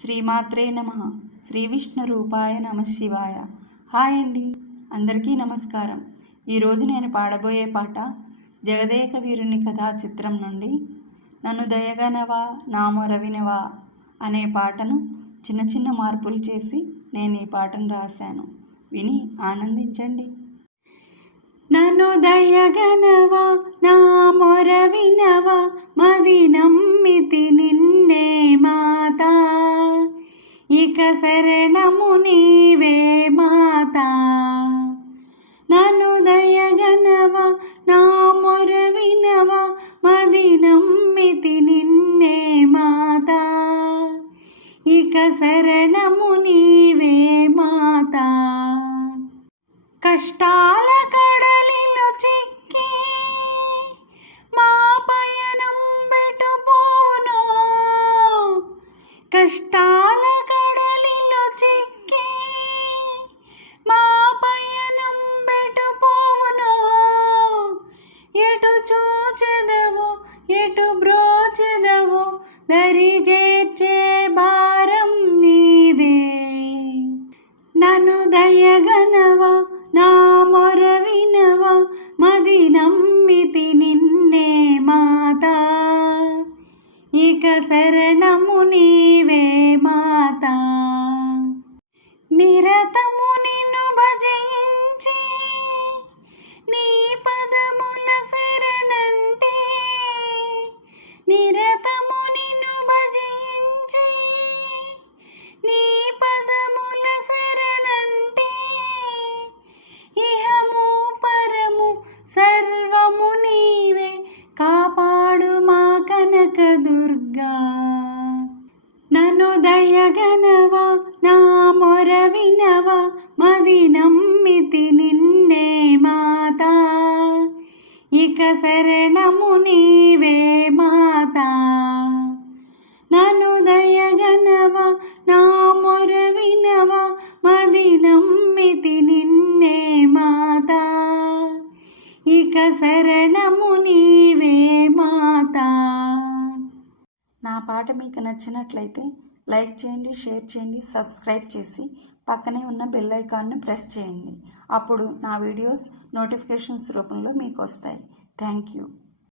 శ్రీమాత్రే నమః. శ్రీ విష్ణు రూపాయ నమః శివాయ. హాయ్ అండి, అందరికీ నమస్కారం. ఈరోజు నేను పాడబోయే పాట జగదేక వీరుని కథా చిత్రం నుండి నన్ను దయగనవా నా మొర వినవా అనే పాటను చిన్న చిన్న మార్పులు చేసి నేను ఈ పాటను రాశాను. విని ఆనందించండి. నన్ను దయగనవా నా మొర వినవా మది నమ్మితి నిన్నే మాతా, ఇక శరణము నీవే మాతా. నన్ను దయగనవా నా మొర వినవా మది నమ్మితి నిన్నే మాతా, ఇక శరణము నీవే మాతా. కష్టాల కడలిలో చిక్కి మా పయనం బెటుపోవునో, కష్టాల కడలిలో చిక్కి మా పయనం బెటుపోవునో. ఎటు చూచెదవో ఎటు బ్రోచెదవో దరి చేర్చే భారం నీదే. నన్ను దయగనవా నా మొర వినవా మది నమ్మితి నిన్నే మాతా, ఇక శరణము నీవే మాతా. నిరతము నిన్ను భజించి నీ పదముల శరణంటే, నిరతము నిన్ను భజించి నీ పదముల శరణంటే, ఇహము పరము సర్వము నీవే కాపాడు మా కనక దుర్గా. నన్ను దయగనవా నా మొర వినవా మది నమ్మితి నిన్నే మాతా, ఇక శరణము నీవే మాతా. నన్ను దయగనవా నా మొర వినవా మది నమ్మితి నిన్నే మాతా, ఇక శరణము నీవే మాతా. నా పాట మీకు నచ్చినట్లయితే లైక్ చేయండి, షేర్ చేయండి, సబ్స్క్రైబ్ చేసి పక్కనే ఉన్న బెల్ ఐకాన్ను ప్రెస్ చేయండి. అప్పుడు నా వీడియోస్ నోటిఫికేషన్స్ రూపంలో మీకు వస్తాయి. Thank you.